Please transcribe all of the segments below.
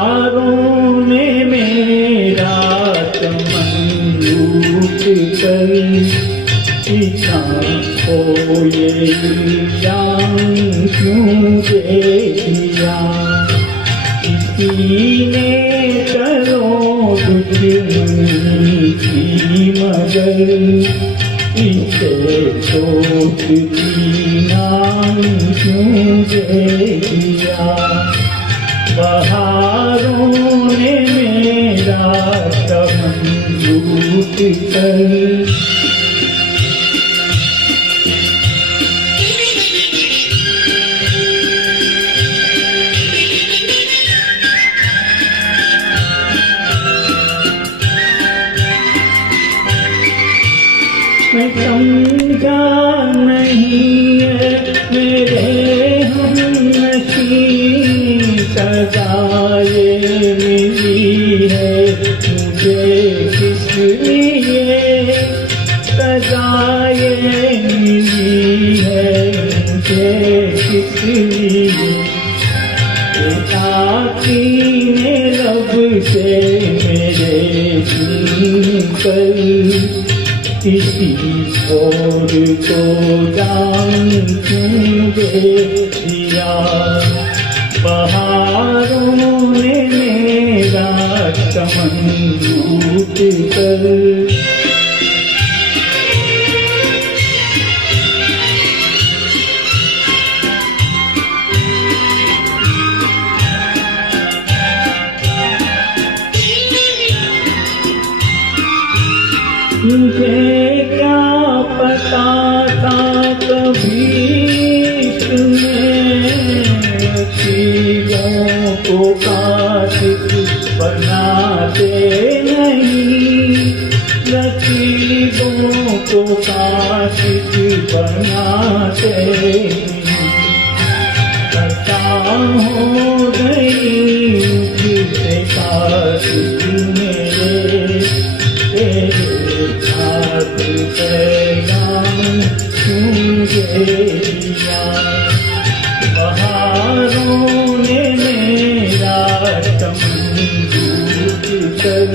बहारों ने मेरा चमन लूट कर इतना खोए जान क्यों दे दिया। किसी ने करो दुश्मनी की मगर इसे सोचती नाम क्यों दे दिया। बहारों ने मेरा चमन लूट कर मैं समझा नहीं है मेरे हमनसीब सजाए मिली है मुझे किस लिए। सजाए मिली है मुझे किस लिए। ताकि ने रब से मेरे दिल पर किसी और को जान क्यों दे दिया। बहारों ने मेरा चमन लूट कर मुझे क्या पता था कभी तुम्हें नसीबों को काशिफ बनाते नहीं। नसीबों को काशिफ बनाते नहीं। पता हो गई मुझसे काशिफ मेरे पैगाम क्यों दे दिया। बहारों ने मेरा चमन लूट कर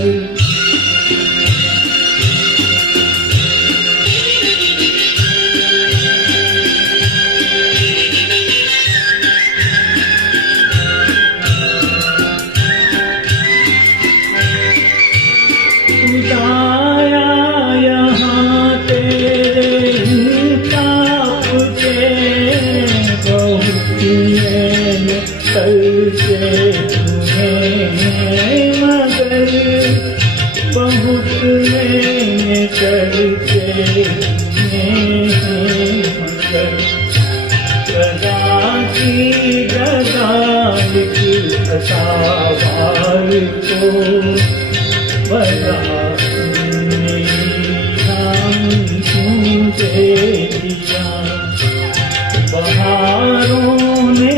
करके तुम्हें मगर बहुत मैंने करके मगर सदा की गदालिक सवाल को बड़ा नाम क्यों दे दिया। बहारों ने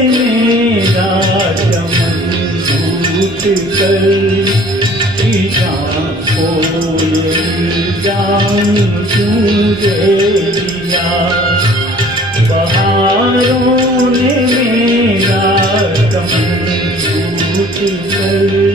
कर जान क्यों दे दिया। बहारों ने मेरा चमन लूट कर